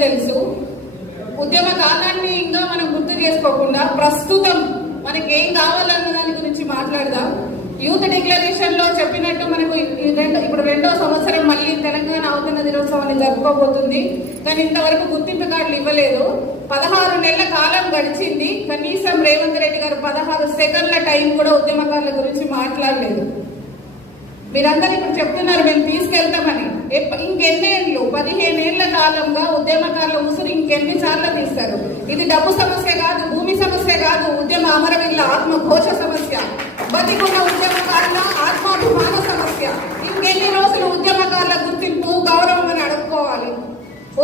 తెలుసు. ఉద్యమ కాలాన్ని ఇంకా మనం గుర్తు చేసుకోకుండా ప్రస్తుతం మనకి ఏం కావాలన్న దాని గురించి మాట్లాడదాం. యూత్ డిక్లరేషన్ లో చెప్పినట్టు మనకు ఇప్పుడు రెండో సంవత్సరం మళ్ళీ తెలంగాణ అవతరణ దినోత్సవాన్ని జరుపుకోబోతుంది. కానీ ఇంతవరకు గుర్తింపు కార్డులు ఇవ్వలేదు. 16 నెలల కాలం గడిచింది. కనీసం రేవంత్ రెడ్డి గారు 16 సెకండ్ల టైం కూడా ఉద్యమకారుల గురించి మాట్లాడలేదు. మీరందరూ ఇప్పుడు చెప్తున్నారు మేము తీసుకెళ్తామని. ఇంకెన్నేళ్ళు 15 ఏళ్ల కాలంగా ఉద్యమకారుల ఉసురు ఇంకెన్ని సార్లు తీస్తారు? ఇది డబ్బు సమస్య కాదు, భూమి సమస్య కాదు, ఉద్యమ అమరవీరుల ఆత్మఘోష సమస్య, బతికున్న ఉద్యమకారుల ఆత్మాభిమాన సమస్య. ఇంకెన్ని రోజులు ఉద్యమకారుల గుర్తింపు గౌరవం అని అడుక్కోవాలి?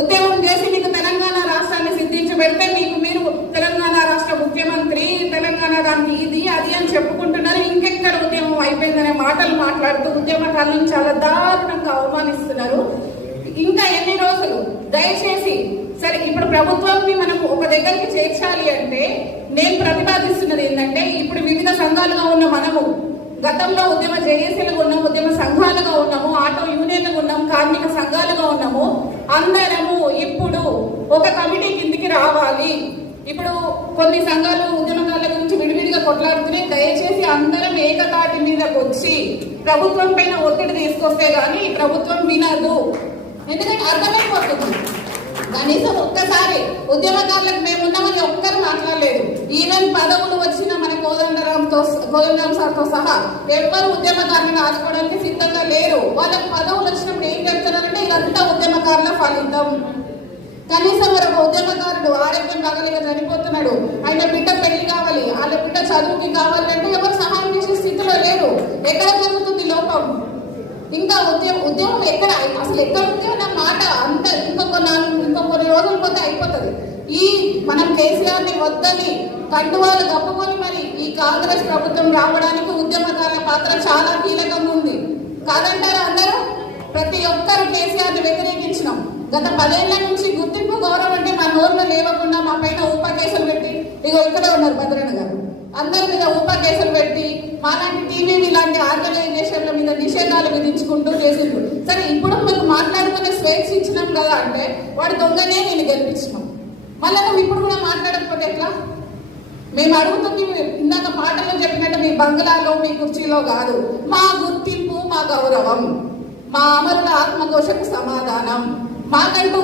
ఉద్యమం చేసి మీకు తెలంగాణ రాష్ట్రాన్ని సిద్ధించి పెడితే మీరు తెలంగాణ రాష్ట్ర ముఖ్యమంత్రి, తెలంగాణ దానికి ఇది అది అని చెప్పుకుంటున్నారు. ఇంకెక్కడ ఉద్యమం అయిపోయిందనే మాటలు మాట్లాడుతూ ఉద్యమకారులను చాలా దారుణంగా అవమానిస్తున్నారు. ఇంకా ఎన్ని రోజులు? దయచేసి సరే, ఇప్పుడు ప్రభుత్వాన్ని మనం ఒక దగ్గరికి చేర్చాలి అంటే నేను ప్రతిపాదిస్తున్నది ఏంటంటే, ఇప్పుడు వివిధ సంఘాలుగా ఉన్న మనము గతంలో ఉద్యమ జేఏసీలుగా ఉన్నాము, ఉద్యమ సంఘాలుగా ఉన్నాము, ఆటో యూనియన్లుగా ఉన్నాము, కార్మిక సంఘాలుగా ఉన్నాము. అందరము ఇప్పుడు ఒక కమిటీ కిందికి రావాలి. ఇప్పుడు కొన్ని సంఘాలు ఉద్యమకారుల గురించి విడివిడిగా కొట్లాడుతున్నాయి. దయచేసి అందరం ఏకతాటి మీదకి వచ్చి ప్రభుత్వం పైన ఒత్తిడి తీసుకొస్తే గానీ ఈ ప్రభుత్వం వినదు. ఎందుకంటే అర్థమైపోతుంది. కనీసం ఒక్కసారి ఉద్యమకారులకు మేమున్నామని ఒక్కరు మాట్లాడలేదు. ఈవెన్ పదవులు వచ్చిన మన కోదండరాం సార్తో సహా ఎవ్వరు ఉద్యమకారులను ఆదుకోవడానికి సిద్ధంగా లేరు. వాళ్ళకి పదవులు వచ్చినప్పుడు ఏం చెప్తున్నారంటే ఇదంతా ఉద్యమకారుల ఫలితం. కనీసం మరొక ఉద్యమకారుడు ఆరోగ్యం బాగలేక చనిపోతున్నాడు, ఆయన బిడ్డ పెళ్లి కావాలి, వాళ్ళ బిడ్డ చదువుకి కావాలంటే ఎవరు సహాయం చేసే స్థితిలో లేరు. ఎక్కడ జరుగుతుంది లోపం? ఇంకా ఉద్యమం ఎక్కడ అసలు ఎక్కడ ఉంటే మాట అంత ఇంకొన్ని రోజుల పోతే అయిపోతుంది. మనం కేసీఆర్ ని వద్దని కండువాలు కప్పుకొని మరి ఈ కాంగ్రెస్ ప్రభుత్వం రావడానికి ఉద్యమకారుల పాత్ర చాలా కీలకంగా ఉంది. కాదంటారా అందరూ? ప్రతి ఒక్కరు కేసీఆర్ ని వ్యతిరేకించినాం. గత 10 ఏళ్ల నుంచి గుర్తింపు గౌరవం అంటే మా నోర్లు లేవకుండా మా పైన ఊపా కేసులు పెట్టి, ఇగో ఇక్కడే ఉన్నారు భద్రన్న గారు, అందరి మీద ఊపా కేసులు పెట్టి మాలాంటి టీవీ లాంటి ఆర్గనైజేషన్ల మీద నిషేధాలు విధించుకుంటూ చేసిండ్రు. సరే, ఇప్పుడు మీకు మాట్లాడుకునే స్వేచ్ఛ ఇచ్చినాం కదా అంటే వాడి దొంగనే నేను గెలిపించినాం. మళ్ళీ నువ్వు ఇప్పుడు కూడా మాట్లాడకపోతే ఎట్లా? మేము అడుగుతుంది ఇందాక పాటలో చెప్పినట్టు మీ బంగ్లాలో మీ కుర్చీలో కాదు. మా గుర్తింపు, మా గౌరవం, మా అమరుల ఆత్మఘోషకు సమాధానం, మాకంటూ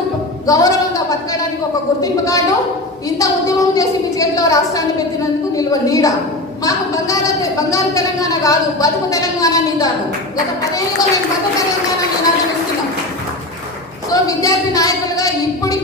గౌరవంగా బతకడానికి ఒక గుర్తింపు కార్డు, ఇంత ఉద్యమం చేసి మీ చేతిలో రాష్ట్రాన్ని పెట్టినందుకు నిల్వ నీడ. మాకు బంగారు తెలంగాణ కాదు, బతుకు తెలంగాణ నిదానం. గత 10 ఏళ్ళుగా మేము బతుకు తెలంగాణ నినాదం ఇస్తున్నాం. సో విద్యార్థి నాయకులుగా ఇప్పుడు